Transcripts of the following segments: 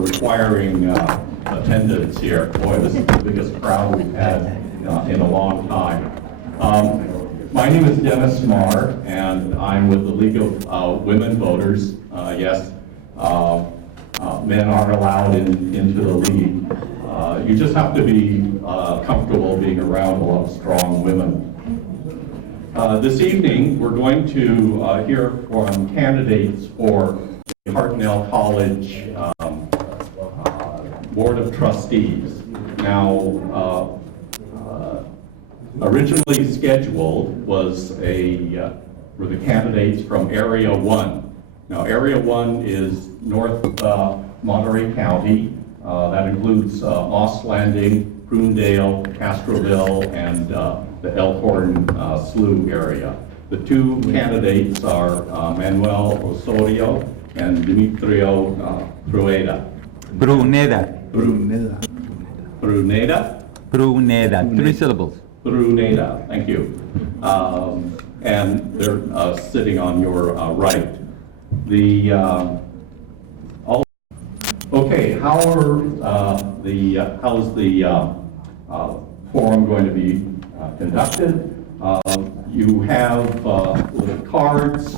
requiring attendance here. Boy, this is the biggest crowd we've had in a long time. My name is Dennis Marr, and I'm with the League of Women Voters. Yes, men are allowed into the league. You just have to be comfortable being around a lot of strong women. This evening, we're going to hear from candidates for the Hartnell College Board of Trustees. Now, originally scheduled was were the candidates from Area 1. Now, Area 1 is North Monterey County. That includes Moss Landing, Prunedale, Castroville, and the Elkhorn Slough area. The two candidates are Manuel Osorio and Demetrio Bruneda. Bruneda. 3 syllables. Bruneda, thank you. And they're sitting on your right. Okay, how's the forum going to be conducted? You have little cards.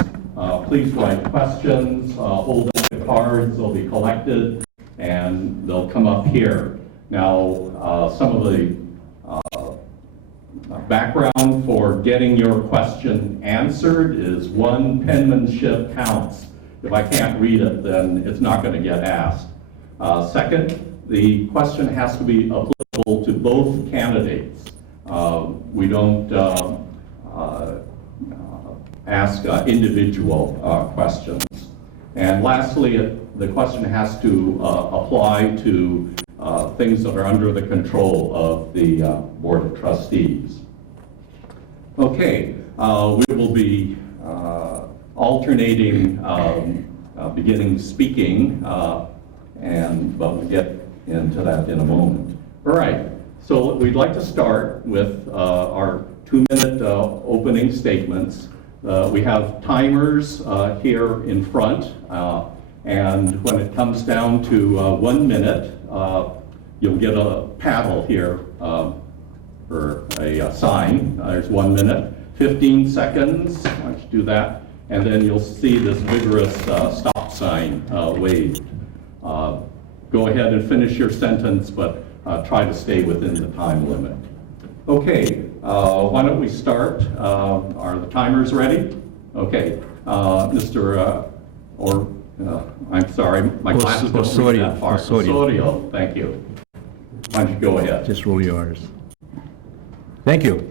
Please write questions. Hold up the cards. They'll be collected, and they'll come up here. Now, some of the background for getting your question answered is one, penmanship counts. If I can't read it, then it's not going to get asked. Second, the question has to be applicable to both candidates. We don't ask individual questions. And lastly, the question has to apply to things that are under the control of the Board of Trustees. Okay, we will be alternating beginning speaking, but we'll get into that in a moment. All right, so we'd like to start with our 2-minute opening statements. We have timers here in front, and when it comes down to 1 minute, you'll get a paddle here for a sign. There's 1 minute. 15 seconds, why don't you do that? And then you'll see this vigorous stop sign waved. Go ahead and finish your sentence, but try to stay within the time limit. Okay, why don't we start? Are the timers ready? Okay, I'm sorry, my glasses don't read that far. Osorio, thank you. Why don't you go ahead? Just roll your R's. Thank you.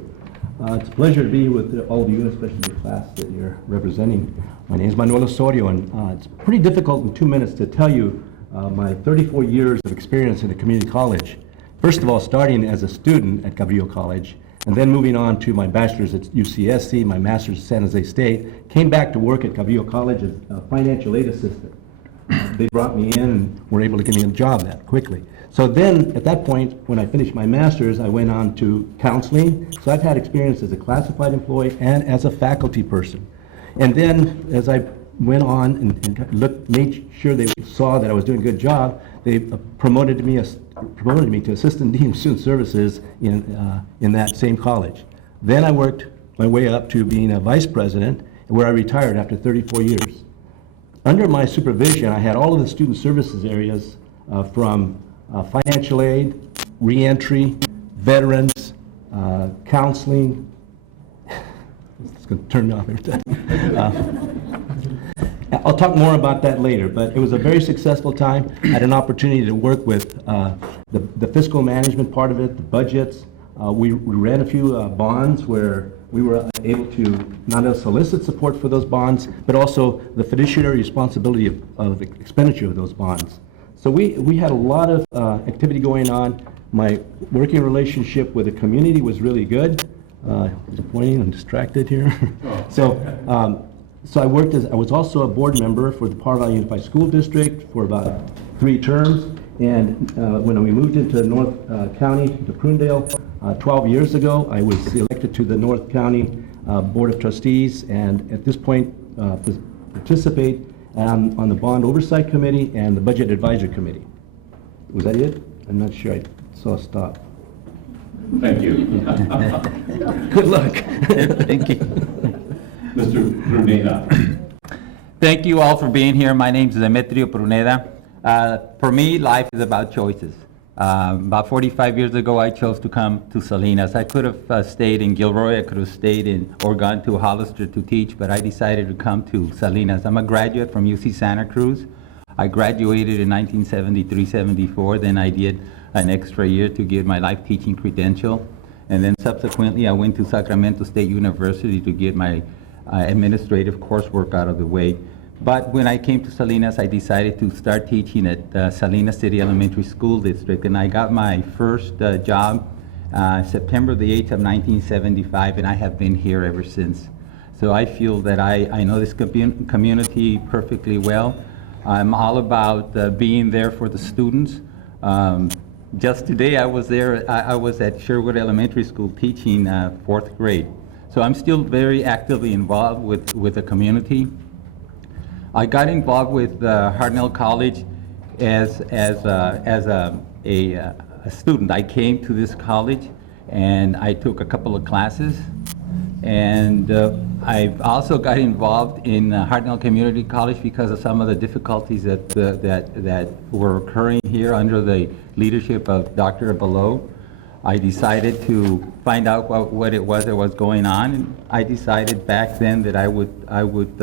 It's a pleasure to be with all of you, especially the class that you're representing. My name is Manuel Osorio, and it's pretty difficult in 2 minutes to tell you my 34 years of experience in a community college. First of all, starting as a student at Cabrillo College, and then moving on to my bachelor's at UCSC, my master's at San Jose State, came back to work at Cabrillo College as a financial aid assistant. They brought me in and were able to give me a job that quickly. So then, at that point, when I finished my master's, I went on to counseling. So I've had experience as a classified employee and as a faculty person. And then, as I went on and made sure they saw that I was doing a good job, they promoted me to assistant dean of student services in that same college. Then I worked my way up to being a vice president, where I retired after 34 years. Under my supervision, I had all of the student services areas from financial aid, reentry, veterans, counseling. It's going to turn me off every time. I'll talk more about that later, but it was a very successful time. I had an opportunity to work with the fiscal management part of it, the budgets. We ran a few bonds where we were able to not only solicit support for those bonds, but also the fiduciary responsibility of the expenditure of those bonds. So we had a lot of activity going on. My working relationship with the community was really good. Disappointing, I'm distracted here. So I was also a board member for the Par Valley Unified School District for about 3 terms. And when we moved into North County, to Prunedale, 12 years ago, I was elected to the North County Board of Trustees, and at this point participate on the Bond Oversight Committee and the Budget Advisory Committee. Was that it? I'm not sure. I saw a stop. Thank you. Good luck. Thank you. Mr. Bruneda. Thank you all for being here. My name is Demetrio Pruneda. For me, life is about choices. About 45 years ago, I chose to come to Salinas. I could have stayed in Gilroy, I could have stayed in or gone to Hollister to teach, but I decided to come to Salinas. I'm a graduate from UC Santa Cruz. I graduated in 1973-74, then I did an extra year to get my life teaching credential. And then subsequently, I went to Sacramento State University to get my administrative coursework out of the way. But when I came to Salinas, I decided to start teaching at Salinas City Elementary School District, and I got my first job September the 8th of 1975, and I have been here ever since. So I feel that I know this community perfectly well. I'm all about being there for the students. Just today I was there, I was at Sherwood Elementary School teaching 4th grade. So I'm still very actively involved with the community. I got involved with Hartnell College as a student. I came to this college and I took a couple of classes, and I've also got involved in Hartnell Community College because of some of the difficulties that were occurring here under the leadership of Dr. Below. I decided to find out what it was that was going on, and I decided back then that I would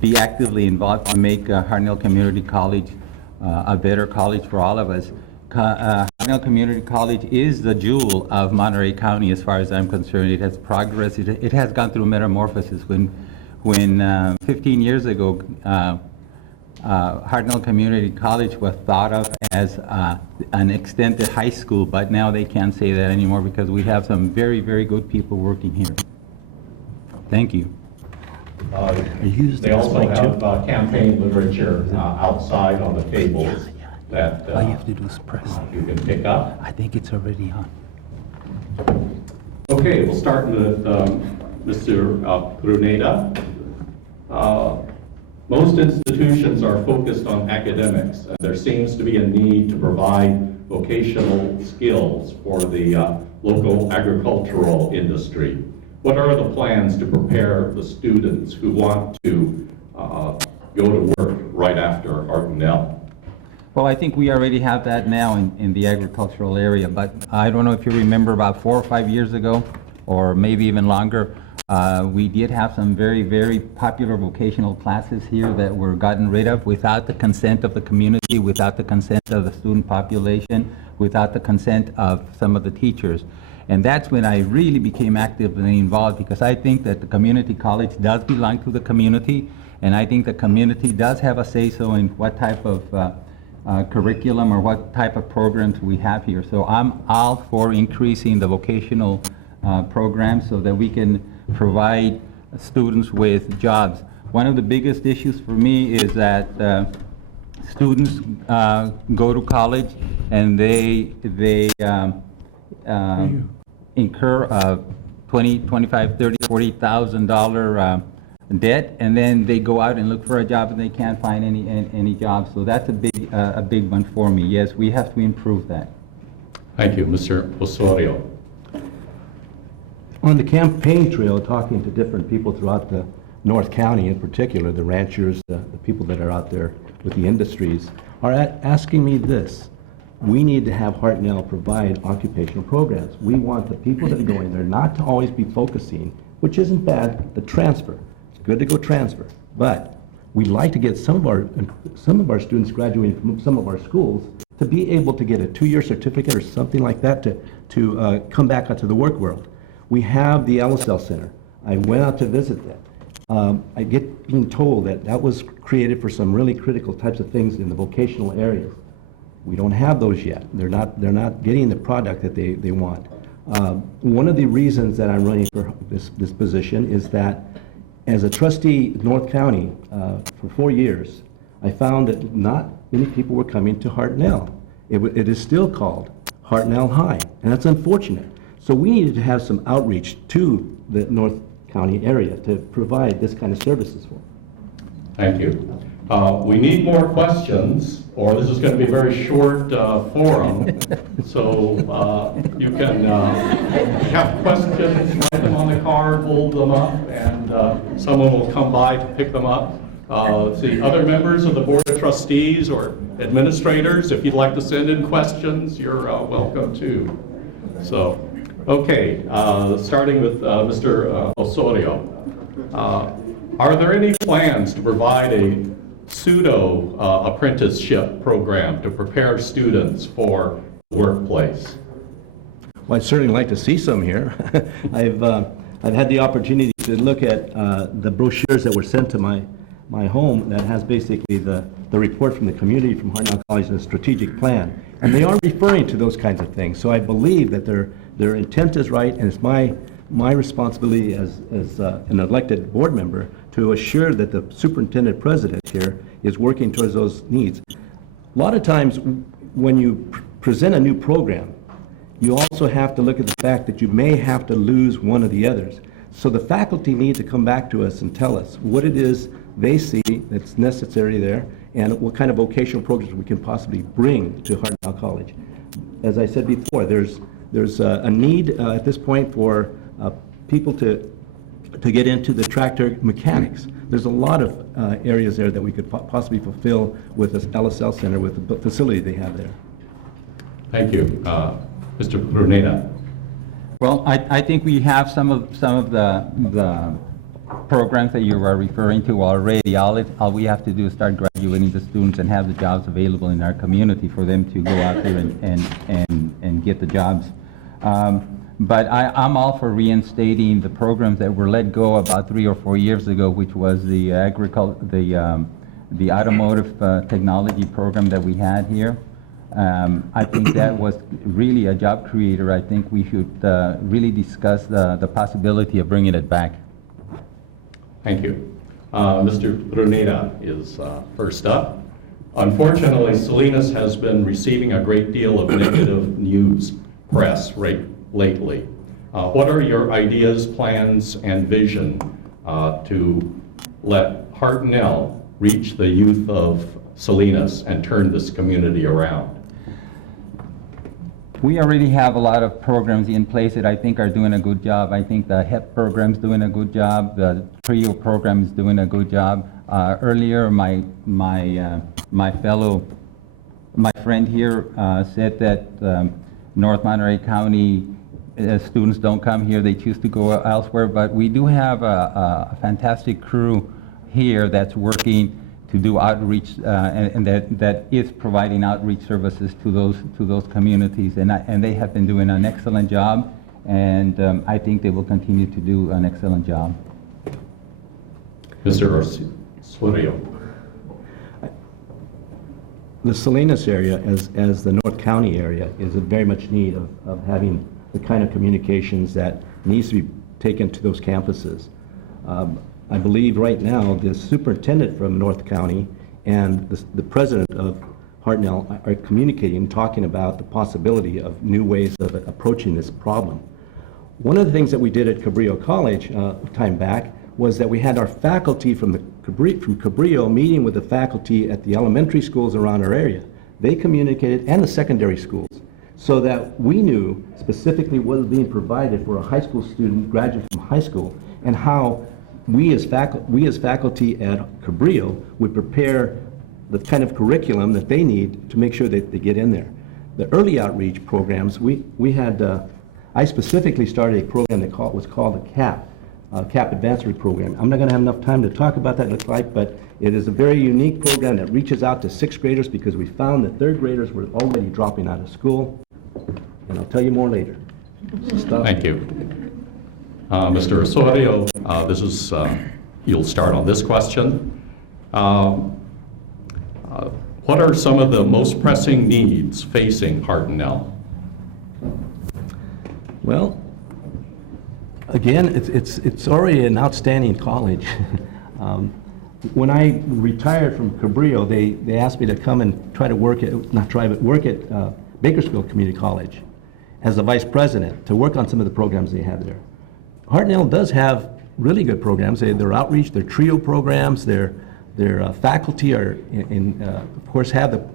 be actively involved to make Hartnell Community College a better college for all of us. Hartnell Community College is the jewel of Monterey County as far as I'm concerned. It has progressed. It has gone through metamorphosis. When 15 years ago, Hartnell Community College was thought of as an extended high school, but now they can't say that anymore because we have some very, very good people working here. Thank you. They also have campaign literature outside on the tables that All you have to do is press. you can pick up. I think it's already on. Okay, we'll start with Mr. Pruneda. Most institutions are focused on academics, and there seems to be a need to provide vocational skills for the local agricultural industry. What are the plans to prepare the students who want to go to work right after Hartnell? Well, I think we already have that now in the agricultural area, but I don't know if you remember about 4 or 5 years ago, or maybe even longer, we did have some very, very popular vocational classes here that were gotten rid of without the consent of the community, without the consent of the student population, without the consent of some of the teachers. And that's when I really became actively involved, because I think that the community college does belong to the community, and I think the community does have a say-so in what type of curriculum or what type of programs we have here. So I'm all for increasing the vocational programs so that we can provide students with jobs. One of the biggest issues for me is that students go to college and they incur $20,000, $25,000, $30,000, $40,000 debt, and then they go out and look for a job and they can't find any jobs. So that's a big one for me. Yes, we have to improve that. Thank you, Mr. Osorio. On the campaign trail, talking to different people throughout the North County, in particular, the ranchers, the people that are out there with the industries, are asking me this. We need to have Hartnell provide occupational programs. We want the people that are going there not to always be focusing, which isn't bad, the transfer. It's good to go transfer, but we'd like to get some of our students graduating from some of our schools to be able to get a 2-year certificate or something like that to come back out to the work world. We have the LSL Center. I went out to visit that. I get being told that was created for some really critical types of things in the vocational areas. We don't have those yet. They're not getting the product that they want. One of the reasons that I'm running for this position is that as a trustee in North County for 4 years, I found that not many people were coming to Hartnell. It is still called Hartnell High, and that's unfortunate. So we needed to have some outreach to the North County area to provide this kind of services for. Thank you. We need more questions, or this is going to be a very short forum. So you can have questions, write them on the card, hold them up, and someone will come by to pick them up. Let's see, other members of the Board of Trustees or administrators, if you'd like to send in questions, you're welcome too. So, okay, starting with Mr. Osorio. Are there any plans to provide a pseudo apprenticeship program to prepare students for the workplace? Well, I'd certainly like to see some here. I've had the opportunity to look at the brochures that were sent to my home that has basically the report from the community from Hartnell College and the strategic plan. And they are referring to those kinds of things. So I believe that their intent is right, and it's my responsibility as an elected board member to assure that the superintendent president here is working towards those needs. A lot of times when you present a new program, you also have to look at the fact that you may have to lose one of the others. So the faculty need to come back to us and tell us what it is they see that's necessary there and what kind of vocational programs we can possibly bring to Hartnell College. As I said before, there's a need at this point for people to get into the tractor mechanics. There's a lot of areas there that we could possibly fulfill with this LSL center, with the facility they have there. Thank you. Mr. Bruneta. Well, I think we have some of the programs that you are referring to already. All we have to do is start graduating the students and have the jobs available in our community for them to go out there and get the jobs. But I'm all for reinstating the programs that were let go about 3 or 4 years ago, which was the automotive technology program that we had here. I think that was really a job creator. I think we should really discuss the possibility of bringing it back. Thank you. Mr. Bruneta is first up. Unfortunately, Salinas has been receiving a great deal of negative news press lately. What are your ideas, plans, and vision to let Hartnell reach the youth of Salinas and turn this community around? We already have a lot of programs in place that I think are doing a good job. I think the HEP program's doing a good job. The TRIO program is doing a good job. Earlier, my friend here said that North Monterey County students don't come here, they choose to go elsewhere, but we do have a fantastic crew here that's working to do outreach and that is providing outreach services to those communities, and they have been doing an excellent job, and I think they will continue to do an excellent job. Mr. Osorio. The Salinas area, as the North County area, is in very much need of having the kind of communications that needs to be taken to those campuses. I believe right now the superintendent from North County and the president of Hartnell are communicating, talking about the possibility of new ways of approaching this problem. One of the things that we did at Cabrillo College time back was that we had our faculty from Cabrillo meeting with the faculty at the elementary schools around our area. They communicated, and the secondary schools, so that we knew specifically what was being provided for a high school student graduate from high school, and how we as faculty at Cabrillo would prepare the kind of curriculum that they need to make sure that they get in there. The early outreach programs, I specifically started a program that was called the CAP Advancement Program. I'm not going to have enough time to talk about that, it looks like, but it is a very unique program that reaches out to 6th graders, because we found that 3rd graders were already dropping out of school, and I'll tell you more later. So Thank you. Mr. Osorio, this is, you'll start on this question. What are some of the most pressing needs facing Hartnell? Well, again, it's already an outstanding college. When I retired from Cabrillo, they asked me to come and try to work at Bakersfield Community College as the vice president to work on some of the programs they have there. Hartnell does have really good programs. Their outreach, their TRIO programs, their Their faculty are, of course, have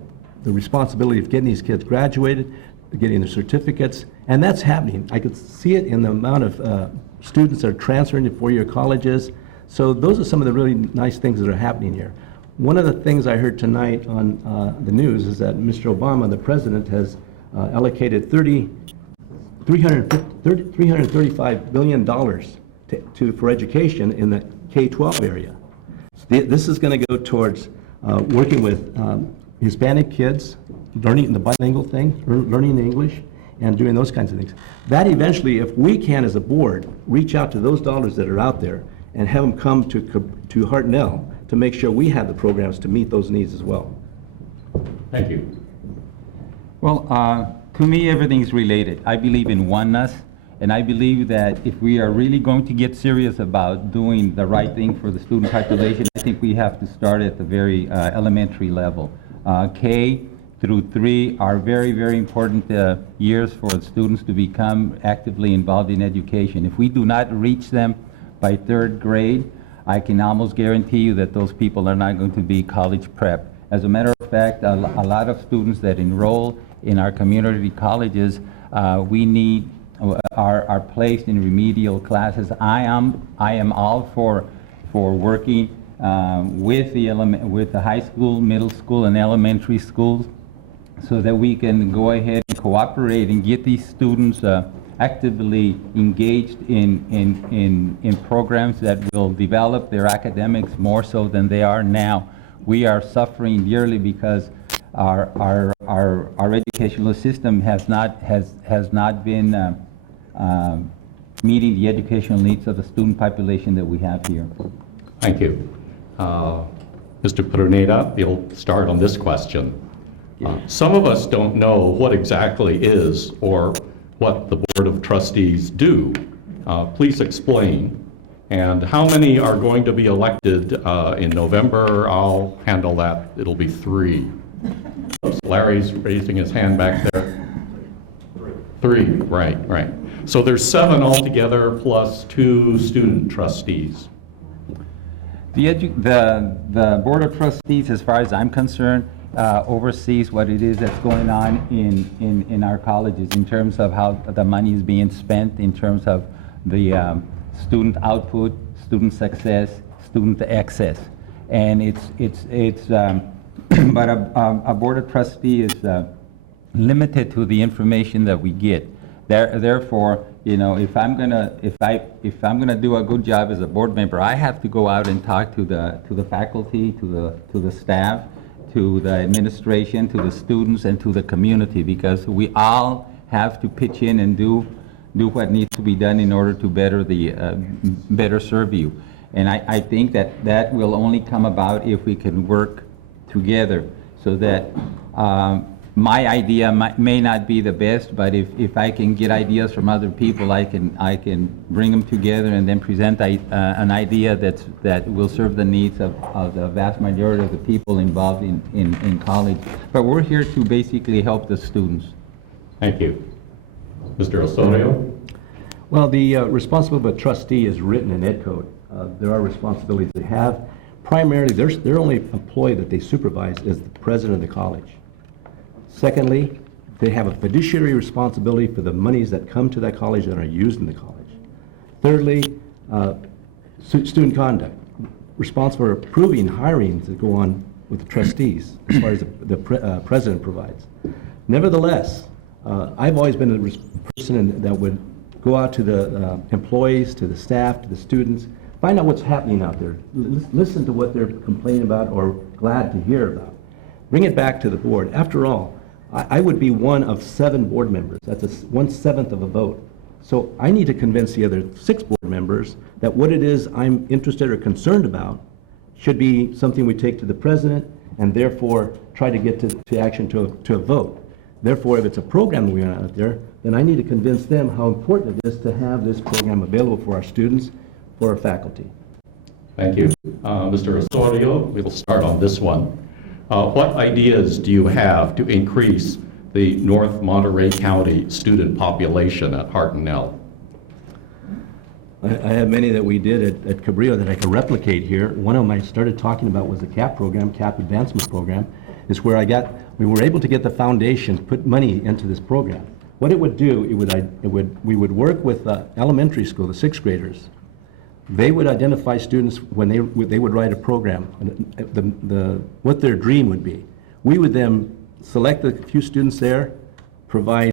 the responsibility of getting these kids graduated, getting their certificates, and that's happening. I could see it in the amount of students that are transferring to four-year colleges. So those are some of the really nice things that are happening here. One of the things I heard tonight on the news is that Mr. Obama, the president, has allocated $335 billion for education in the K-12 area. This is going to go towards working with Hispanic kids, learning the bilingual thing, learning English, and doing those kinds of things. That eventually, if we can as a board, reach out to those dollars that are out there and have them come to Hartnell to make sure we have the programs to meet those needs as well. Thank you. Well, to me, everything's related. I believe in oneness, and I believe that if we are really going to get serious about doing the right thing for the student population, I think we have to start at the very elementary level. K through 3 are very, very important years for the students to become actively involved in education. If we do not reach them by 3rd grade, I can almost guarantee you that those people are not going to be college prep. As a matter of fact, a lot of students that enroll in our community colleges, are placed in remedial classes. I am all for working with the high school, middle school, and elementary schools, so that we can go ahead and cooperate and get these students actively engaged in programs that will develop their academics more so than they are now. We are suffering dearly because our educational system has not been meeting the educational needs of the student population that we have here. Thank you. Mr. Pruneda, you'll start on this question. Some of us don't know what exactly is or what the Board of Trustees do. Please explain. And how many are going to be elected in November? I'll handle that. It'll be 3. Oops, Larry's raising his hand back there. 3, right. So there's 7 altogether plus 2 student trustees. The Board of Trustees, as far as I'm concerned, oversees what it is that's going on in our colleges in terms of how the money is being spent, in terms of the student output, student success, student access. And but a Board of Trustees is limited to the information that we get. Therefore, if I'm gonna do a good job as a board member, I have to go out and talk to the faculty, to the staff, to the administration, to the students, and to the community, because we all have to pitch in and do what needs to be done in order to better serve you. And I think that will only come about if we can work together, so that my idea may not be the best, but if I can get ideas from other people, I can bring them together and then present an idea that will serve the needs of the vast majority of the people involved in college. But we're here to basically help the students. Thank you. Mr. Osorio? Well, the responsibility of a trustee is written in Ed Code. There are responsibilities they have. Primarily, their only employee that they supervise is the president of the college. Secondly, they have a fiduciary responsibility for the monies that come to that college that are used in the college. Thirdly, student conduct, responsible for approving hirings that go on with the trustees, as far as the president provides. Nevertheless, I've always been a person that would go out to the employees, to the staff, to the students, find out what's happening out there. Listen to what they're complaining about or glad to hear about. Bring it back to the board. After all, I would be one of 7 board members. That's 1/7 of a vote. So I need to convince the other 6 board members that what it is I'm interested or concerned about should be something we take to the president and therefore try to get to action to a vote. Therefore, if it's a program we want out there, then I need to convince them how important it is to have this program available for our students, for our faculty. Thank you. Mr. Osorio, we'll start on this one. What ideas do you have to increase the North Monterey County student population at Hartnell? I have many that we did at Cabrillo that I could replicate here. One of them I started talking about was the CAP program, CAP Advancement Program. Is where we were able to get the foundation, put money into this program. What it would do, we would work with elementary school, the sixth graders. They would identify students when they would write a program, what their dream would be. We would then select a few students there, provide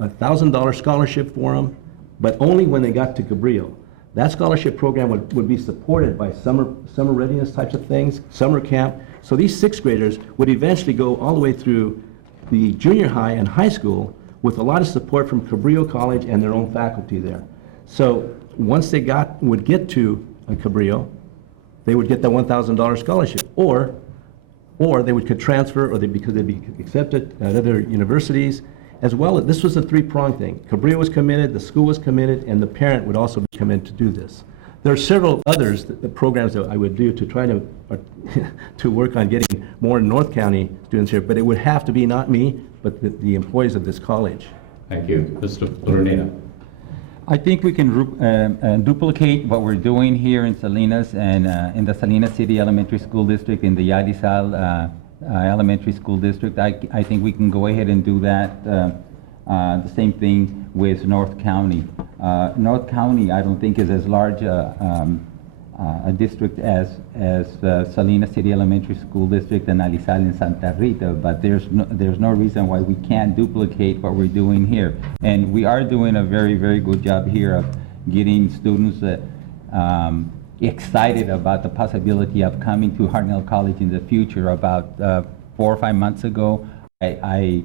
a $1,000 scholarship for them, but only when they got to Cabrillo. That scholarship program would be supported by summer readiness types of things, summer camp. So these sixth graders would eventually go all the way through the junior high and high school with a lot of support from Cabrillo College and their own faculty there. So once they would get to Cabrillo, they would get that $1,000 scholarship, or could transfer, or because they'd be accepted at other universities, as well as, this was a three-pronged thing. Cabrillo was committed, the school was committed, and the parent would also be committed to do this. There are several others, the programs that I would do to try to, to work on getting more North County students here, but it would have to be not me, but the employees of this college. Thank you. Mr. Bruneda. I think we can duplicate what we're doing here in Salinas and in the Salinas City Elementary School District, in the Yadizal Elementary School District. I think we can go ahead and do that. The same thing with North County. North County, I don't think, is as large a district as Salinas City Elementary School District and Alizal and Santa Rita, but there's no reason why we can't duplicate what we're doing here. And we are doing a very, very good job here of getting students excited about the possibility of coming to Hartnell College in the future. About 4 or 5 months ago, I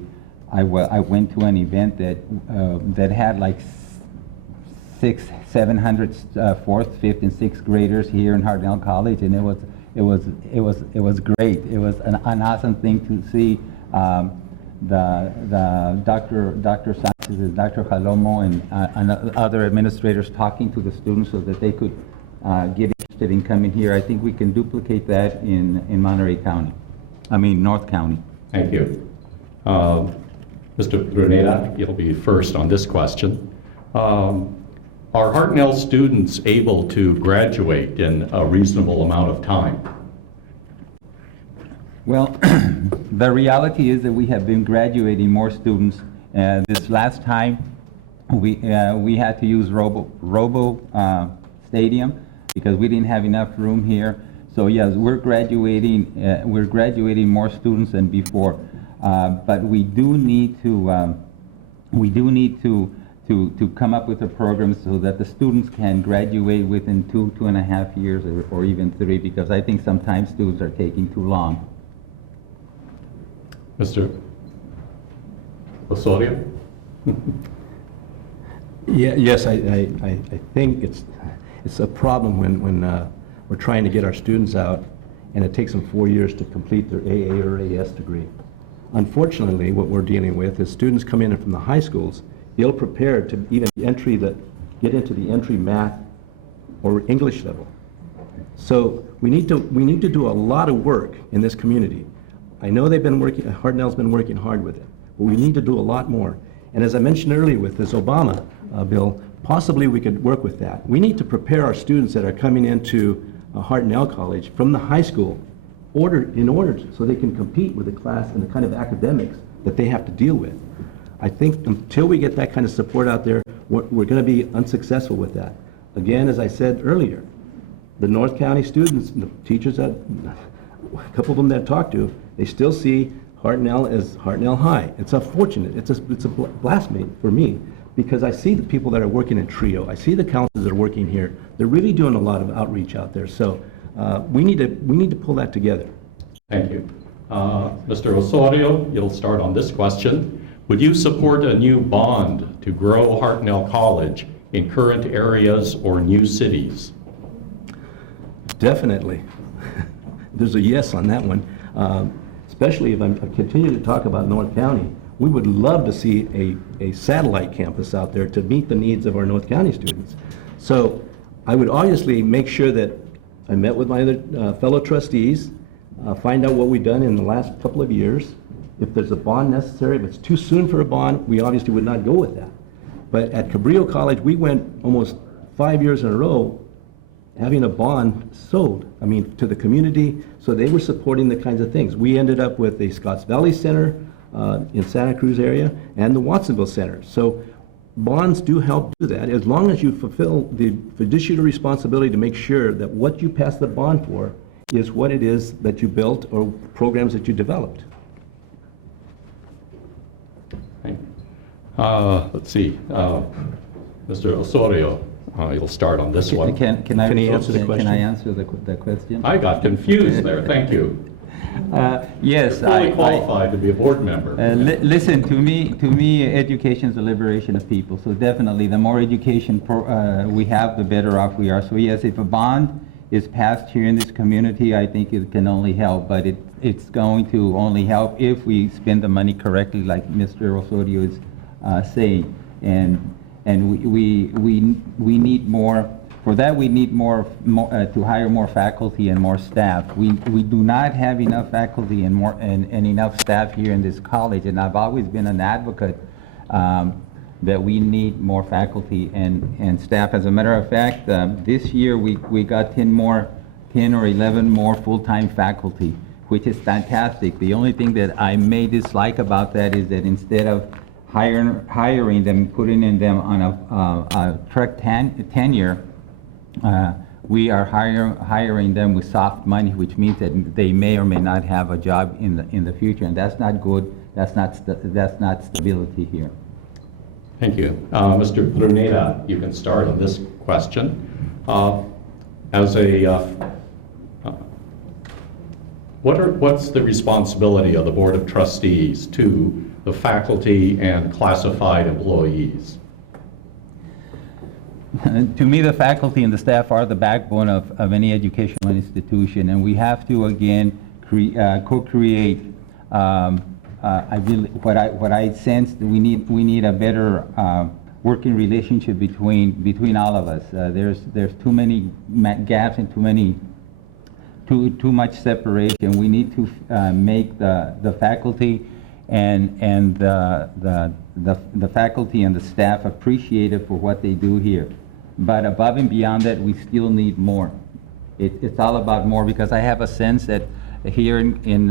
went to an event that had like 700 fourth, fifth, and sixth graders here in Hartnell College, and it was great. It was an awesome thing to see the Dr. Sanchez, Dr. Jalomo, and other administrators talking to the students so that they could get interested in coming here. I think we can duplicate that in North County. Thank you. Mr. Bruneda, you'll be first on this question. Are Hartnell students able to graduate in a reasonable amount of time? Well, the reality is that we have been graduating more students. This last time, we had to use Robo Stadium because we didn't have enough room here. So yes, we're graduating more students than before. But we do need to come up with a program so that the students can graduate within 2.5 years, or even 3, because I think sometimes students are taking too long. Mr. Osorio? Yes, I think it's a problem when we're trying to get our students out, and it takes them 4 years to complete their AA or AS degree. Unfortunately, what we're dealing with is students coming in from the high schools ill-prepared to even get into the entry math or English level. So we need to do a lot of work in this community. I know Hartnell's been working hard with it, but we need to do a lot more. And as I mentioned earlier with this Obama bill, possibly we could work with that. We need to prepare our students that are coming into Hartnell College from the high school in order so they can compete with the class and the kind of academics that they have to deal with. I think until we get that kind of support out there, we're going to be unsuccessful with that. Again, as I said earlier, the North County students, the teachers that, a couple of them that I talked to, they still see Hartnell as Hartnell High. It's unfortunate. It's a blasphemy for me, because I see the people that are working in TRIO. I see the counselors that are working here. They're really doing a lot of outreach out there. So we need to pull that together. Thank you. Mr. Osorio, you'll start on this question. Would you support a new bond to grow Hartnell College in current areas or new cities? Definitely. There's a yes on that one. Especially if I continue to talk about North County, we would love to see a satellite campus out there to meet the needs of our North County students. So I would obviously make sure that I met with my other fellow trustees, find out what we've done in the last couple of years. If there's a bond necessary, if it's too soon for a bond, we obviously would not go with that. But at Cabrillo College, we went almost 5 years in a row having a bond sold, I mean, to the community, so they were supporting the kinds of things. We ended up with the Scotts Valley Center in Santa Cruz area and the Watsonville Center. So bonds do help do that, as long as you fulfill the fiduciary responsibility to make sure that what you pass the bond for is what it is that you built or programs that you developed. Thank you. Let's see, Mr. Osorio, you'll start on this one. Can I Can he answer the question? Can I answer the question? I got confused there, thank you. Yes, Fully qualified to be a board member. Listen, to me, education is the liberation of people. So definitely, the more education we have, the better off we are. So yes, if a bond is passed here in this community, I think it can only help. But it's going to only help if we spend the money correctly, like Mr. Osorio is saying. And we need more. For that, we need more to hire more faculty and more staff. We do not have enough faculty and enough staff here in this college, and I've always been an advocate that we need more faculty and staff. As a matter of fact, this year we got 10 or 11 more full-time faculty, which is fantastic. The only thing that I may dislike about that is that instead of hiring them, putting in them on a track tenure, we are hiring them with soft money, which means that they may or may not have a job in the future, and that's not good. That's not stability here. Thank you. Mr. Bruneda, you can start on this question. What's the responsibility of the Board of Trustees to the faculty and classified employees? To me, the faculty and the staff are the backbone of any educational institution, and we have to again co-create. What I sense that we need a better working relationship between all of us. There's too many gaps and too much separation. We need to make the faculty and the faculty and the staff appreciated for what they do here. But above and beyond that, we still need more. It's all about more, because I have a sense that here in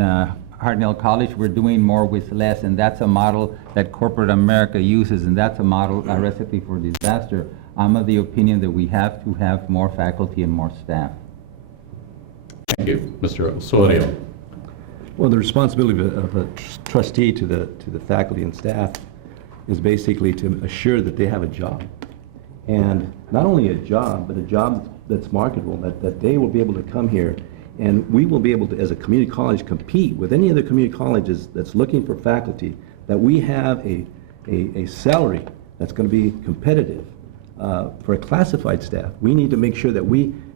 Hartnell College, we're doing more with less, and that's a model that corporate America uses, and that's a recipe for disaster. I'm of the opinion that we have to have more faculty and more staff. Thank you. Mr. Osorio. Well, the responsibility of a trustee to the faculty and staff is basically to assure that they have a job. And not only a job, but a job that's marketable, that they will be able to come here, and we will be able to, as a community college, compete with any other community colleges that's looking for faculty, that we have a salary that's going to be competitive. For a classified staff, we need to make sure that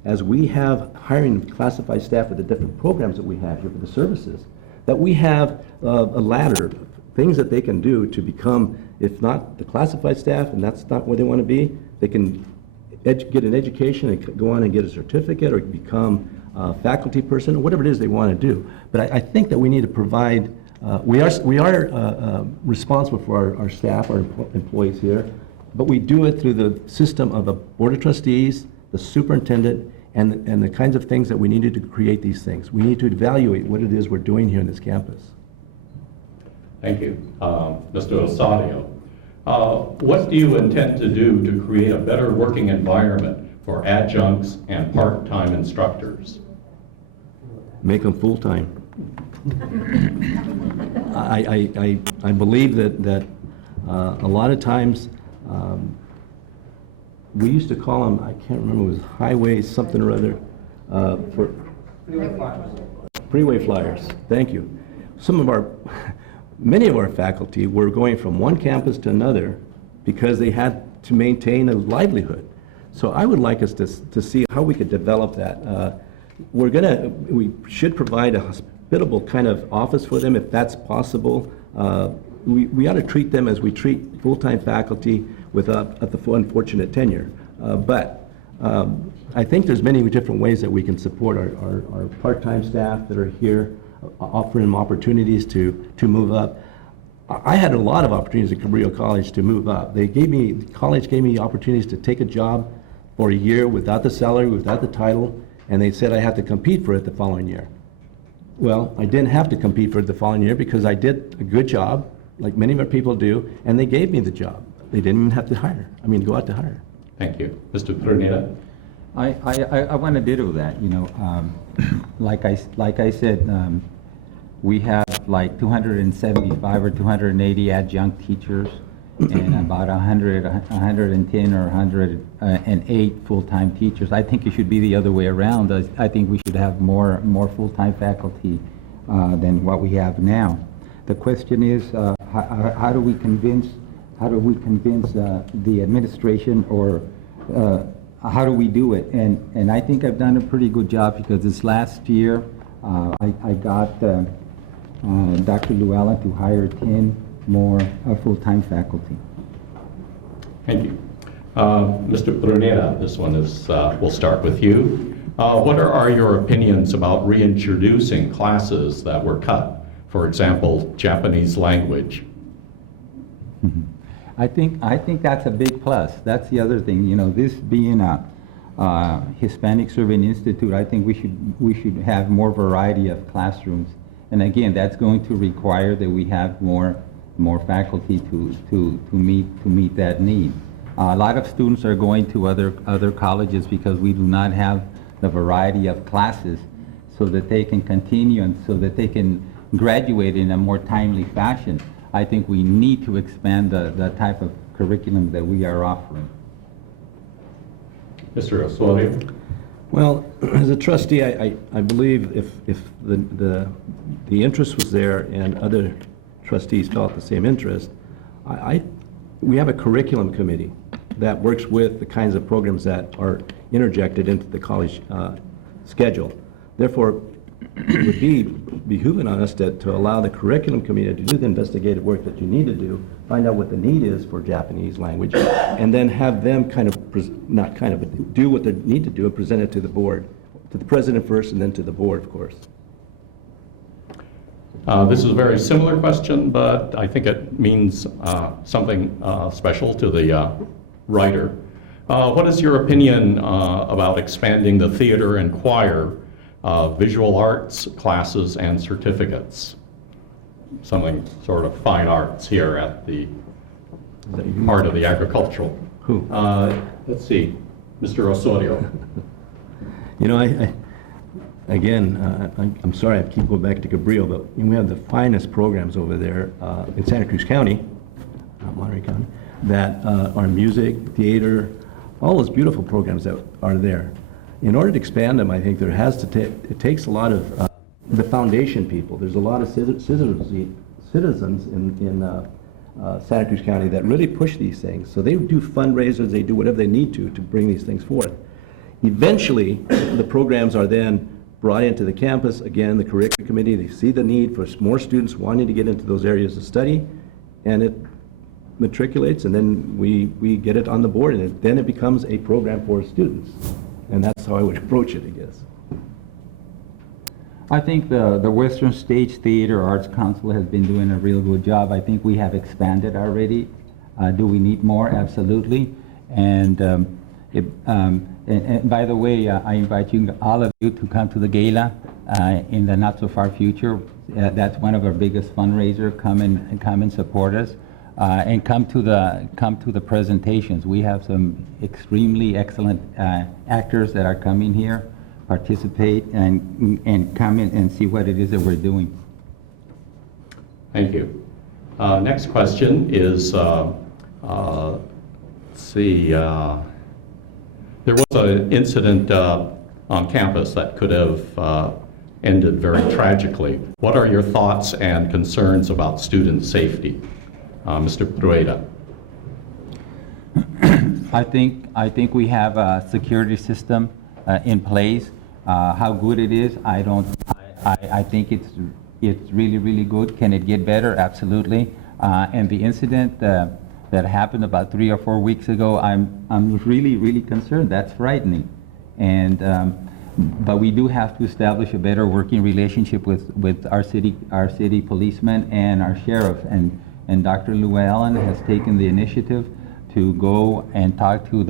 as we have hiring classified staff for the different programs that we have here for the services, that we have a ladder, things that they can do to become, if not the classified staff, and that's not where they want to be, they can get an education and go on and get a certificate or become a faculty person or whatever it is they want to do. But I think that we need to provide, we are responsible for our staff, our employees here, but we do it through the system of a board of trustees, the superintendent, and the kinds of things that we needed to create these things. We need to evaluate what it is we're doing here in this campus. Thank you. Mr. Osorio, what do you intend to do to create a better working environment for adjuncts and part-time instructors? Make them full-time. I believe that a lot of times, we used to call them, I can't remember, it was highway something or other, for freeway flyers. Thank you. Many of our faculty were going from one campus to another because they had to maintain a livelihood. So I would like us to see how we could develop that. We should provide a hospitable kind of office for them if that's possible. We ought to treat them as we treat full-time faculty without the unfortunate tenure. But I think there's many different ways that we can support our part-time staff that are here, offering them opportunities to move up. I had a lot of opportunities at Cabrillo College to move up. The college gave me opportunities to take a job for a year without the salary, without the title, and they said I had to compete for it the following year. Well, I didn't have to compete for it the following year because I did a good job, like many of our people do, and they gave me the job. They didn't even have to go out to hire. Thank you. Mr. Pruneda? I want to ditto that, you know. Like I said, we have like 275 or 280 adjunct teachers and about 110 or 108 full-time teachers. I think it should be the other way around. I think we should have more full-time faculty than what we have now. The question is, how do we convince the administration, or how do we do it? And I think I've done a pretty good job, because this last year I got Dr. Llewellyn to hire 10 more full-time faculty. Thank you. Mr. Pruneda, this one is, we'll start with you. What are your opinions about reintroducing classes that were cut? For example, Japanese language. I think that's a big plus. That's the other thing. You know, this being a Hispanic Serving Institute, I think we should have more variety of classrooms. And again, that's going to require that we have more faculty to meet that need. A lot of students are going to other colleges because we do not have the variety of classes, so that they can continue and so that they can graduate in a more timely fashion. I think we need to expand the type of curriculum that we are offering. Mr. Osorio? Well, as a trustee, I believe if the interest was there and other trustees felt the same interest, we have a curriculum committee that works with the kinds of programs that are interjected into the college schedule. Therefore, it would be behooving on us to allow the curriculum committee to do the investigative work that you need to do, find out what the need is for Japanese language, and then have them do what they need to do and present it to the board, to the president first and then to the board, of course. This is a very similar question, but I think it means something special to the writer. What is your opinion about expanding the theater and choir visual arts classes and certificates? Something sort of fine arts here at the part of the agricultural. Who? Let's see, Mr. Osorio. You know, I'm sorry I keep going back to Cabrillo, but we have the finest programs over there in Santa Cruz County, Monterey County, that are music, theater, all those beautiful programs that are there. In order to expand them, I think it takes a lot of the foundation people. There's a lot of citizens in Santa Cruz County that really push these things. So they do fundraisers, they do whatever they need to bring these things forth. Eventually, the programs are then brought into the campus. Again, the curriculum committee, they see the need for more students wanting to get into those areas of study, and it matriculates, and then we get it on the board, and then it becomes a program for students. And that's how I would approach it, I guess. I think the Western Stage Theater Arts Council has been doing a real good job. I think we have expanded already. Do we need more? Absolutely. And by the way, I invite all of you to come to the gala in the not so far future. That's one of our biggest fundraisers. Come and support us, and come to the presentations. We have some extremely excellent actors that are coming here, participate, and come in and see what it is that we're doing. Thank you. Next question is, let's see, there was an incident on campus that could have ended very tragically. What are your thoughts and concerns about student safety? Mr. Prueda. I think we have a security system in place. How good it is, I think it's really good. Can it get better? Absolutely. And the incident that happened about 3 or 4 weeks ago, I'm really concerned. That's frightening. And but we do have to establish a better working relationship with our city policemen and our sheriff. And Dr. Llewellyn has taken the initiative to go and talk to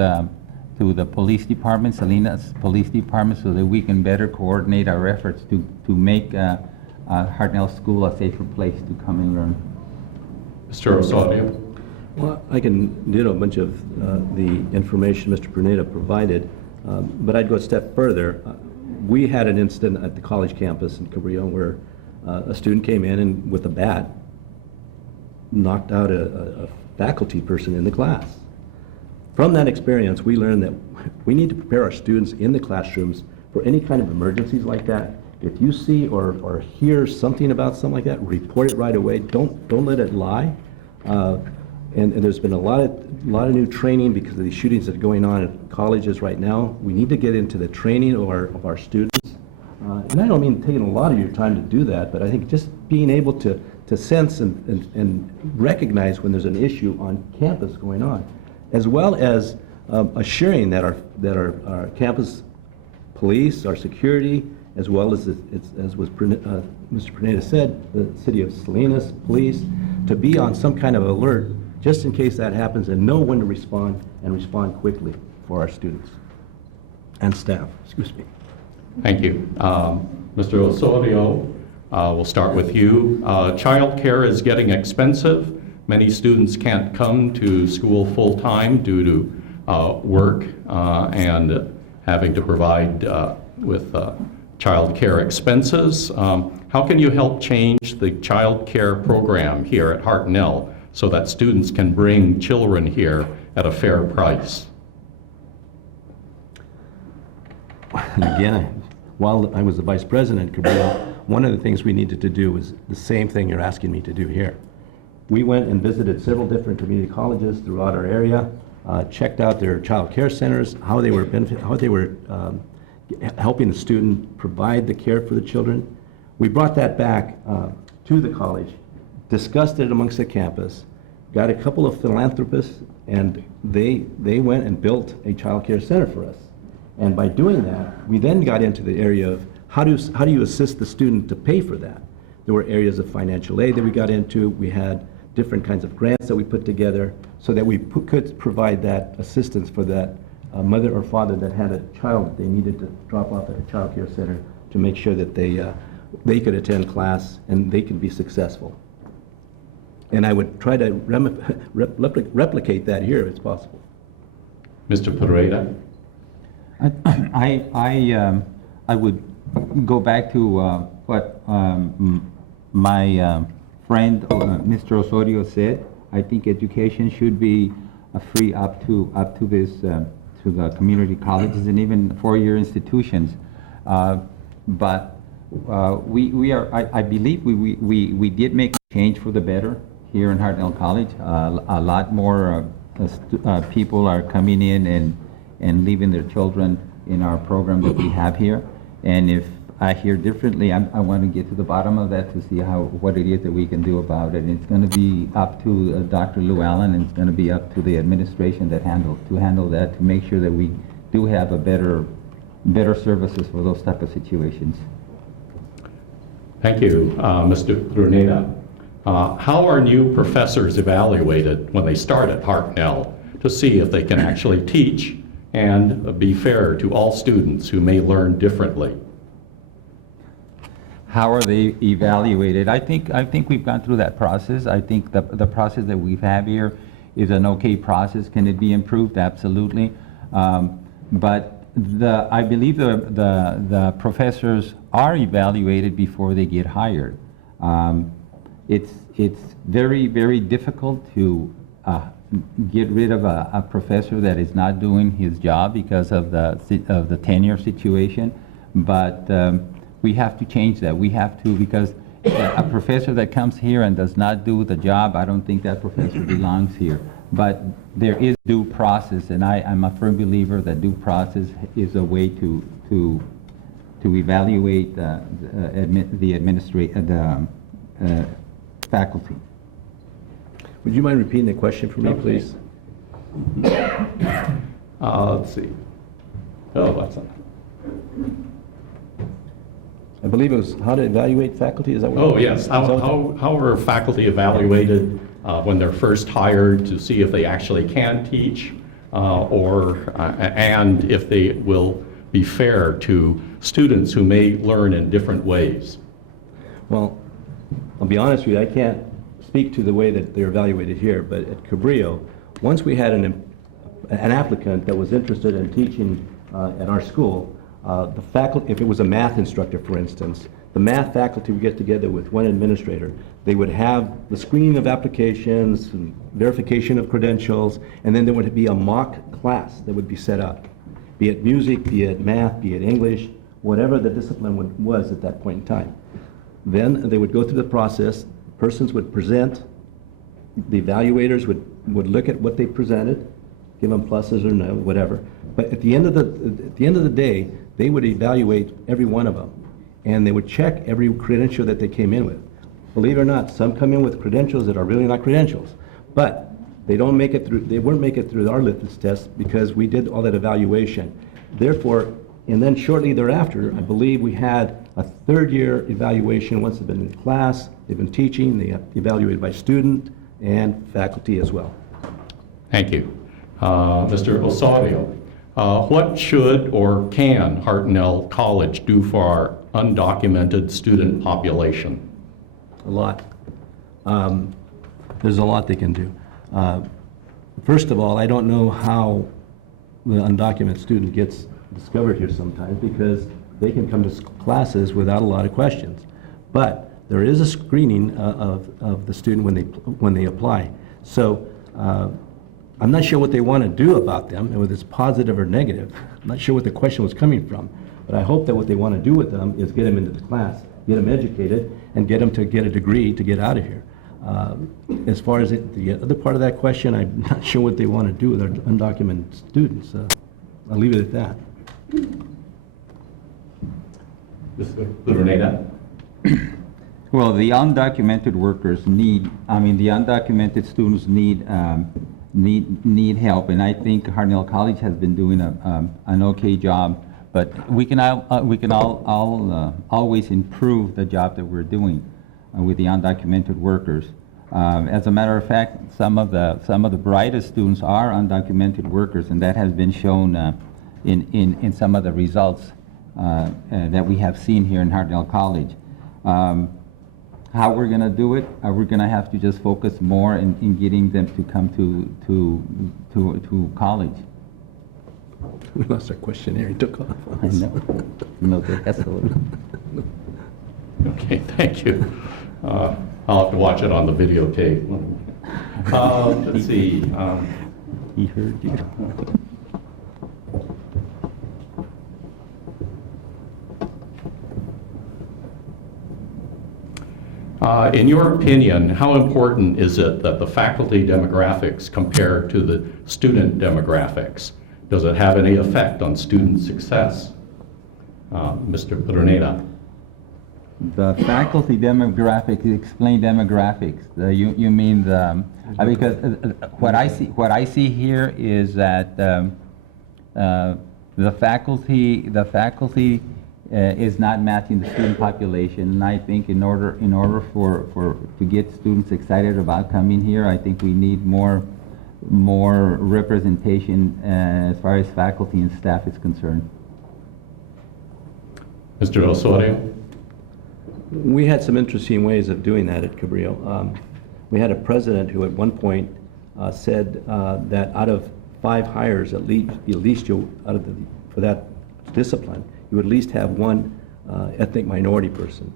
to the police department, Salinas Police Department, so that we can better coordinate our efforts to make Hartnell School a safer place to come and learn. Mr. Osorio? Well, I can ditto a bunch of the information Mr. Pruneda provided, but I'd go a step further. We had an incident at the college campus in Cabrillo where a student came in and with a bat knocked out a faculty person in the class. From that experience, we learned that we need to prepare our students in the classrooms for any kind of emergencies like that. If you see or hear something about something like that, report it right away. Don't let it lie. And there's been a lot of new training because of these shootings that are going on at colleges right now. We need to get into the training of our students. And I don't mean taking a lot of your time to do that, but I think just being able to sense and recognize when there's an issue on campus going on, as well as assuring that our campus police, our security, as well as was Mr. Pruneda said, the city of Salinas police, to be on some kind of alert just in case that happens and know when to respond and respond quickly for our students and staff. Excuse me. Thank you. Mr. Osorio, we'll start with you. Child care is getting expensive. Many students can't come to school full-time due to work and having to provide with child care expenses. How can you help change the child care program here at Hartnell so that students can bring children here at a fair price? And again, while I was the vice president at Cabrillo, one of the things we needed to do was the same thing you're asking me to do here. We went and visited several different community colleges throughout our area, checked out their child care centers, how they were helping the student provide the care for the children. We brought that back to the college, discussed it amongst the campus, got a couple of philanthropists, and they went and built a child care center for us. And by doing that, we then got into the area of how do you assist the student to pay for that? There were areas of financial aid that we got into. We had different kinds of grants that we put together so that we could provide that assistance for that mother or father that had a child that they needed to drop off at a child care center to make sure that they could attend class and they could be successful. And I would try to replicate that here if it's possible. Mr. Pereira? I would go back to what my friend Mr. Osorio said. I think education should be free up to this to the community colleges and even four-year institutions. But we are. I believe we did make a change for the better here in Hartnell College. A lot more people are coming in and leaving their children in our program that we have here. And if I hear differently, I want to get to the bottom of that to see what it is that we can do about it. And it's going to be up to Dr. Lou Allen, and it's going to be up to the administration to handle that, to make sure that we do have a better services for those type of situations. Thank you, Mr. Pruneda. How are new professors evaluated when they start at Hartnell to see if they can actually teach and be fair to all students who may learn differently? How are they evaluated? I think we've gone through that process. I think the process that we've had here is an okay process. Can it be improved? Absolutely. But I believe the professors are evaluated before they get hired. It's very, very difficult to get rid of a professor that is not doing his job because of the tenure situation. But we have to change that. We have to, because a professor that comes here and does not do the job, I don't think that professor belongs here. But there is due process, and I'm a firm believer that due process is a way to evaluate the faculty. Would you mind repeating the question for me, please? Let's see. Oh, that's not. I believe it was how to evaluate faculty, is that what? Oh, yes. How are faculty evaluated when they're first hired to see if they actually can teach and if they will be fair to students who may learn in different ways? Well, I'll be honest with you, I can't speak to the way that they're evaluated here, but at Cabrillo, once we had an applicant that was interested in teaching at our school, the faculty, if it was a math instructor, for instance, the math faculty would get together with one administrator. They would have the screening of applications, and verification of credentials, and then there would be a mock class that would be set up, be it music, be it math, be it English, whatever the discipline was at that point in time. Then they would go through the process, persons would present, the evaluators would look at what they presented, give them pluses or no, whatever. But at the end of the day, they would evaluate every one of them, and they would check every credential that they came in with. Believe it or not, some come in with credentials that are really not credentials, but they don't make it through. They won't make it through our litmus test because we did all that evaluation. Therefore, and then shortly thereafter, I believe we had a third-year evaluation. Once they've been in class, they've been teaching, they have evaluated by student and faculty as well. Thank you. Mr. Osorio, what should or can Hartnell College do for our undocumented student population? A lot. There's a lot they can do. First of all, I don't know how the undocumented student gets discovered here sometimes because they can come to classes without a lot of questions. But there is a screening of the student when they apply. So I'm not sure what they want to do about them, and whether it's positive or negative. I'm not sure what the question was coming from. But I hope that what they want to do with them is get them into the class, get them educated, and get them to get a degree to get out of here. As far as the other part of that question, I'm not sure what they want to do with our undocumented students. I'll leave it at that. Mr. Uruneda? Well, the undocumented workers the undocumented students need help, and I think Hartnell College has been doing an okay job. But we can always improve the job that we're doing with the undocumented workers. As a matter of fact, some of the brightest students are undocumented workers, and that has been shown in some of the results that we have seen here in Hartnell College. How we're going to do it? We're going to have to just focus more in getting them to come to college. We lost our questionnaire. He took off. I know. No, that's a little. Okay, thank you. I'll have to watch it on the videotape. Let's see. He heard you. In your opinion, how important is it that the faculty demographics compare to the student demographics? Does it have any effect on student success? Mr. Uruneda. The faculty demographics, explain demographics. You mean the, because what I see here is that the faculty is not matching the student population, and I think in order to get students excited about coming here, I think we need more representation as far as faculty and staff is concerned. Mr. Osorio. We had some interesting ways of doing that at Cabrillo. We had a president who at one point said that out of 5 hires, at least for that discipline, you would at least have one ethnic minority person.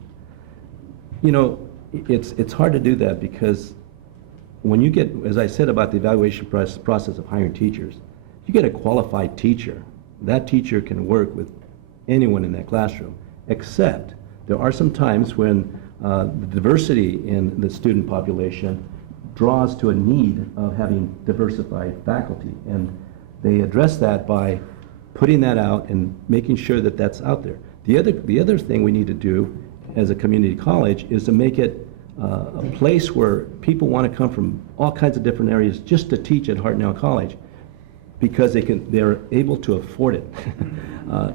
You know, it's hard to do that because when you get, as I said about the evaluation process of hiring teachers, you get a qualified teacher. That teacher can work with anyone in that classroom, except there are some times when the diversity in the student population draws to a need of having diversified faculty, and they address that by putting that out and making sure that that's out there. The other thing we need to do as a community college is to make it a place where people want to come from all kinds of different areas just to teach at Hartnell College, because they're able to afford it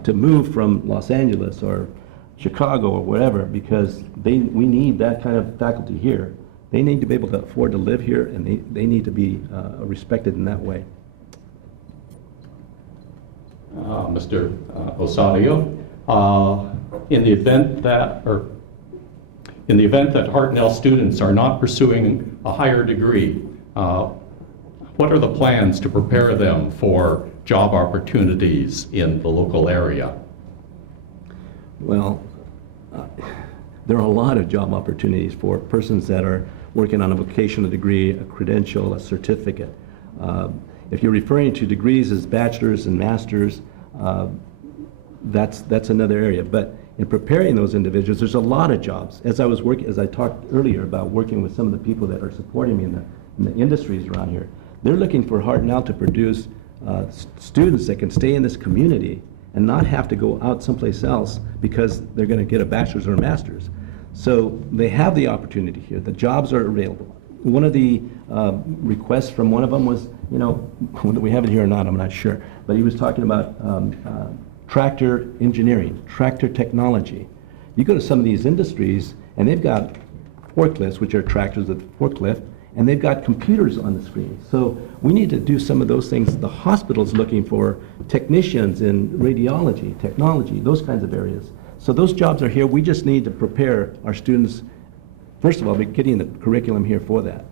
to move from Los Angeles or Chicago or wherever, because we need that kind of faculty here. They need to be able to afford to live here, and they need to be respected in that way. Mr. Osadio. In the event that Hartnell students are not pursuing a higher degree, what are the plans to prepare them for job opportunities in the local area? Well, there are a lot of job opportunities for persons that are working on a vocational degree, a credential, a certificate. If you're referring to degrees as bachelor's and master's, that's another area. But in preparing those individuals, there's a lot of jobs. As I talked earlier about working with some of the people that are supporting me in the industries around here, they're looking for Hartnell to produce students that can stay in this community and not have to go out someplace else because they're going to get a bachelor's or a master's. So they have the opportunity here. The jobs are available. One of the requests from one of them was, whether we have it here or not, I'm not sure, but he was talking about tractor engineering, tractor technology. You go to some of these industries and they've got forklifts, which are tractors with forklift, and they've got computers on the screen. So we need to do some of those things. The hospital's looking for technicians in radiology, technology, those kinds of areas. So those jobs are here. We just need to prepare our students, first of all, by getting the curriculum here for that.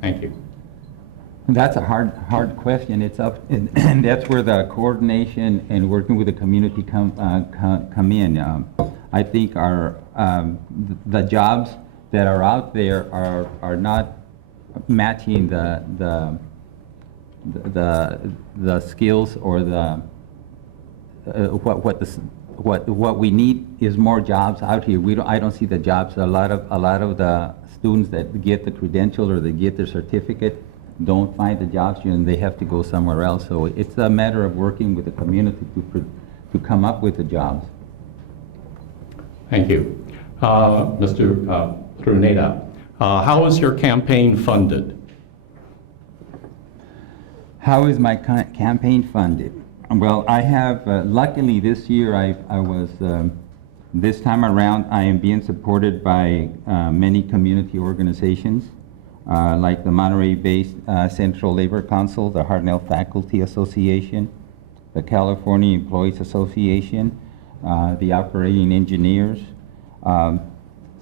Thank you. That's a hard question. It's up, and that's where the coordination and working with the community come in. I think the jobs that are out there are not matching the skills or what we need is more jobs out here. I don't see the jobs. A lot of the students that get the credential or they get their certificate don't find the jobs here and they have to go somewhere else. So it's a matter of working with the community to come up with the jobs. Thank you. Mr. Pruneda, how is your campaign funded? How is my campaign funded? Well, I have, luckily this year I was, this time around I am being supported by many community organizations like the Monterey-based Central Labor Council, the Hartnell Faculty Association, the California Employees Association, the Operating Engineers.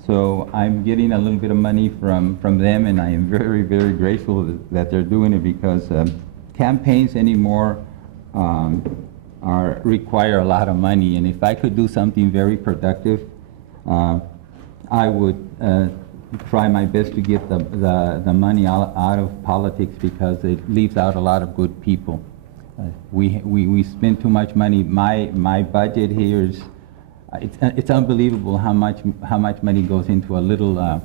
So I'm getting a little bit of money from them, and I am very, very grateful that they're doing it because campaigns anymore require a lot of money, and if I could do something very productive, I would try my best to get the money out of politics because it leaves out a lot of good people. We spend too much money. My budget here is it's unbelievable how much money goes into a little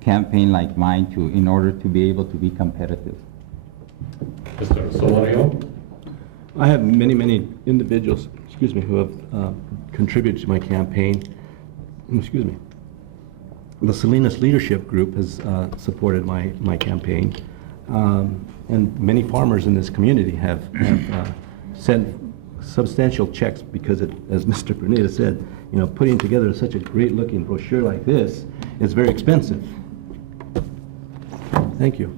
campaign like mine in order to be able to be competitive. Mr. Solorio? I have many individuals, who have contributed to my campaign. The Salinas Leadership Group has supported my campaign, and many farmers in this community have sent substantial checks because, as Mr. Pruneda said, putting together such a great-looking brochure like this is very expensive. Thank you.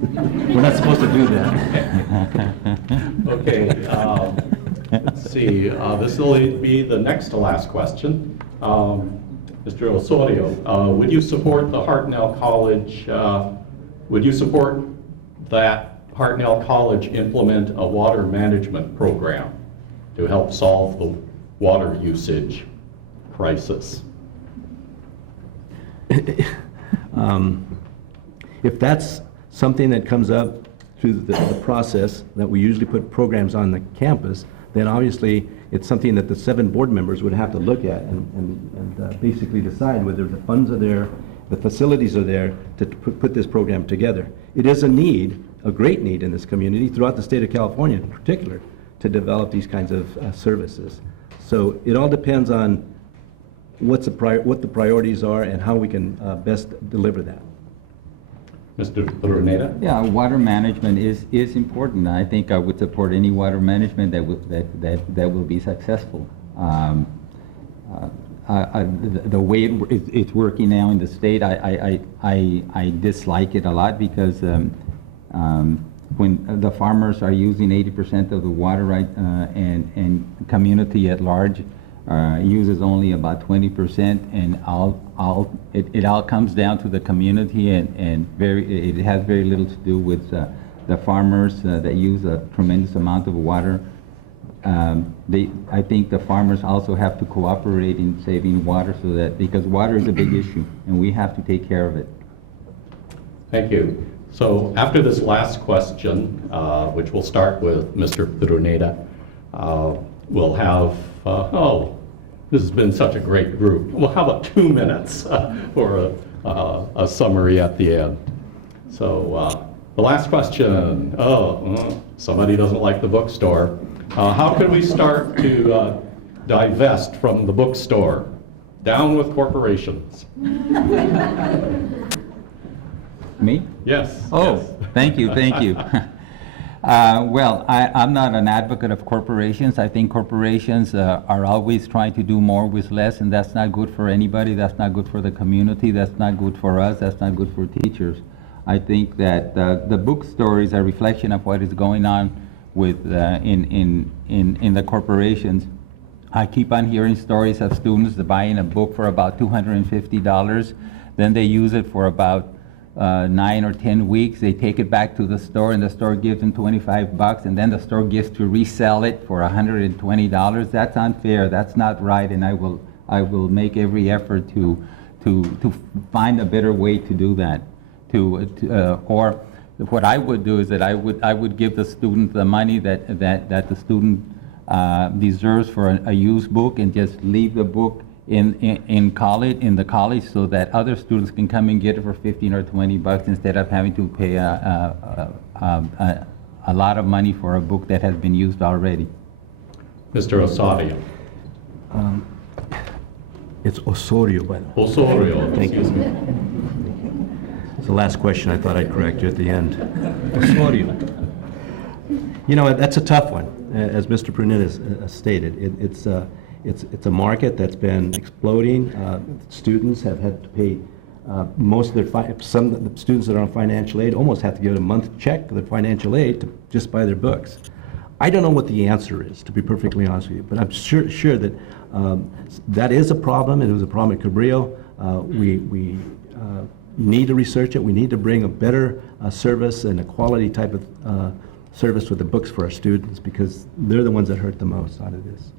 We're not supposed to do that. Okay, let's see. This will be the next to last question. Mr. Osorio, would you support the Hartnell College, would you support that Hartnell College implement a water management program to help solve the water usage crisis? If that's something that comes up through the process that we usually put programs on the campus, then obviously it's something that the 7 board members would have to look at and basically decide whether the funds are there, the facilities are there to put this program together. It is a need, a great need in this community, throughout the state of California in particular, to develop these kinds of services. So it all depends on what the priorities are and how we can best deliver that. Mr. Pruneda? Yeah, water management is important. I think I would support any water management that will be successful. The way it's working now in the state, I dislike it a lot because when the farmers are using 80% of the water, right, and community at large uses only about 20%, and it all comes down to the community, and it has very little to do with the farmers that use a tremendous amount of water. I think the farmers also have to cooperate in saving water, so that, because water is a big issue and we have to take care of it. Thank you. So after this last question, which we'll start with Mr. Pruneda, we'll have, this has been such a great group. Well, how about 2 minutes for a summary at the end? So the last question, somebody doesn't like the bookstore. How can we start to divest from the bookstore? Down with corporations. Me? Yes. Oh, yes. thank you. Well, I'm not an advocate of corporations. I think corporations are always trying to do more with less, and that's not good for anybody. That's not good for the community. That's not good for us. That's not good for teachers. I think that the bookstore is a reflection of what is going on with in the corporations. I keep on hearing stories of students buying a book for about $250. Then they use it for about 9 or 10 weeks. They take it back to the store, and the store gives them $25, and then the store gets to resell it for $120. That's unfair. That's not right, and I will make every effort to find a better way to do that. Or what I would do is that I would give the student the money that the student deserves for a used book, and just leave the book in the college, so that other students can come and get it for $15 or $20 instead of having to pay a lot of money for a book that has been used already. Mr. Osorio. It's Osorio, by the way. Osorio. Thank you. Excuse me. It's the last question. I thought I'd correct you at the end. Osorio. You know, that's a tough one. As Mr. Pruneda stated, it's a market that's been exploding. Students have had to pay most of their some of the students that are on financial aid almost have to give a month check of their financial aid to just buy their books. I don't know what the answer is, to be perfectly honest with you, but I'm sure that that is a problem, and it was a problem at Cabrillo. We need to research it. We need to bring a better service and a quality type of service with the books for our students, because they're the ones that hurt the most out of this.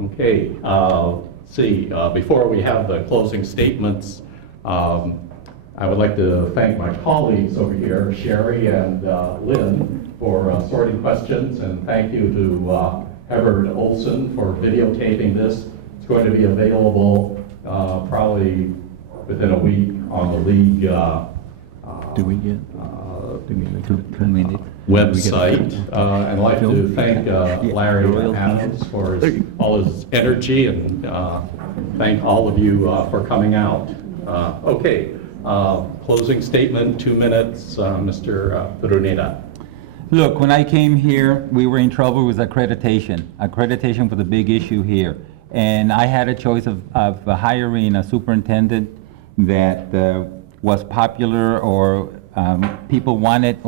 Okay, before we have the closing statements, I would like to thank my colleagues over here, Sherry and Lynn, for sorting questions, and thank you to Everett Olson for videotaping this. It's going to be available probably within a week on the league Do we get 2 minutes? website. And I'd like to thank Larry Adams for all his energy, and thank all of you for coming out. Okay, closing statement, 2 minutes, Mr. Pruneda. Look, when I came here, we were in trouble with accreditation. Accreditation was a big issue here. And I had a choice of hiring a superintendent that was popular, or people wanted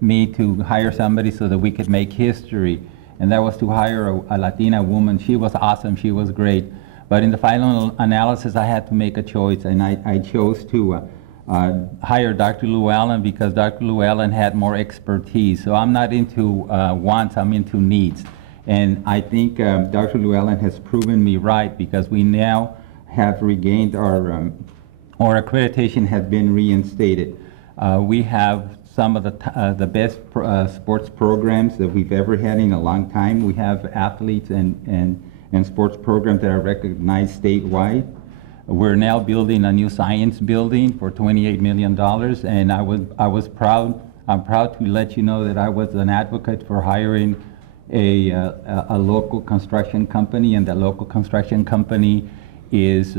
me to hire somebody so that we could make history. And that was to hire a Latina woman. She was awesome. She was great. But in the final analysis, I had to make a choice, and I chose to hire Dr. Llewellyn, because Dr. Llewellyn had more expertise. So I'm not into wants, I'm into needs. And I think Dr. Llewellyn has proven me right, because we now have regained our accreditation has been reinstated. We have some of the best sports programs that we've ever had in a long time. We have athletes and sports programs that are recognized statewide. We're now building a new science building for $28 million, and I'm proud to let you know that I was an advocate for hiring a local construction company, and that local construction company is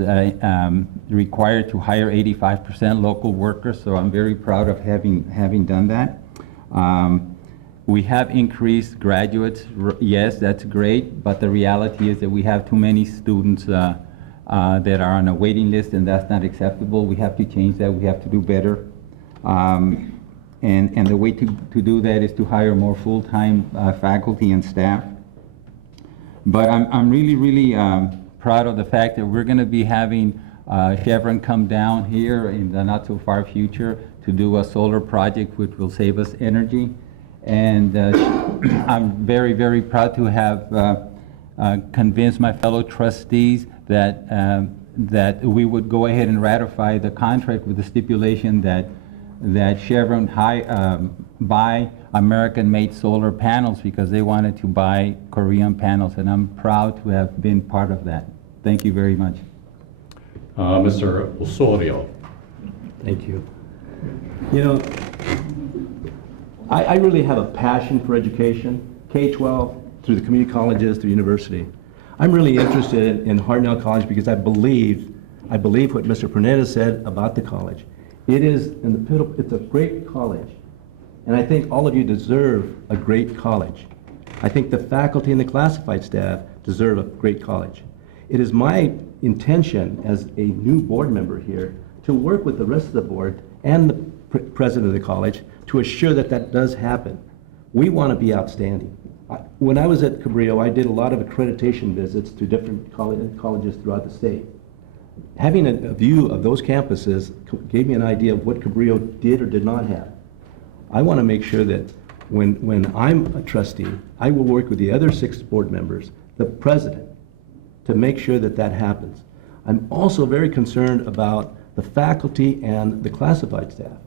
required to hire 85% local workers, so I'm very proud of having done that. We have increased graduates, yes, that's great, but the reality is that we have too many students that are on a waiting list, and that's not acceptable. We have to change that. We have to do better. And the way to do that is to hire more full-time faculty and staff. But I'm really proud of the fact that we're going to be having Chevron come down here in the not-so-far future to do a solar project which will save us energy. And I'm very proud to have convinced my fellow trustees that we would go ahead and ratify the contract with the stipulation that Chevron buy American-made solar panels because they wanted to buy Korean panels, and I'm proud to have been part of that. Thank you very much. Mr. Osorio. Thank you. You know, I really have a passion for education, K-12, through the community colleges, through university. I'm really interested in Hartnell College because I believe what Mr. Pruneda said about the college. It's a great college, and I think all of you deserve a great college. I think the faculty and the classified staff deserve a great college. It is my intention as a new board member here to work with the rest of the board and the president of the college to assure that that does happen. We want to be outstanding. When I was at Cabrillo, I did a lot of accreditation visits to different colleges throughout the state. Having a view of those campuses gave me an idea of what Cabrillo did or did not have. I want to make sure that when I'm a trustee, I will work with the other 6 board members, the president, to make sure that that happens. I'm also very concerned about the faculty and the classified staff,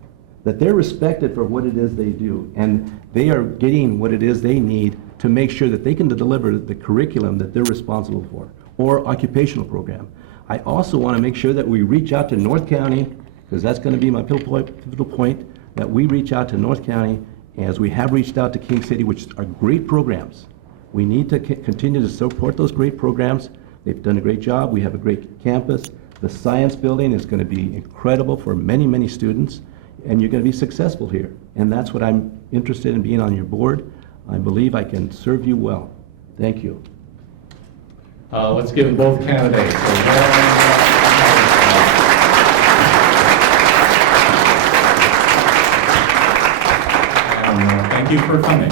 that they're respected for what it is they do, and they are getting what it is they need to make sure that they can deliver the curriculum that they're responsible for, or occupational program. I also want to make sure that we reach out to North County, because that's going to be my pivotal point, that we reach out to North County as we have reached out to King City, which are great programs. We need to continue to support those great programs. They've done a great job. We have a great campus. The science building is going to be incredible for many students, and you're going to be successful here. And that's what I'm interested in, being on your board. I believe I can serve you well. Thank you. Let's give both candidates a and thank you for coming.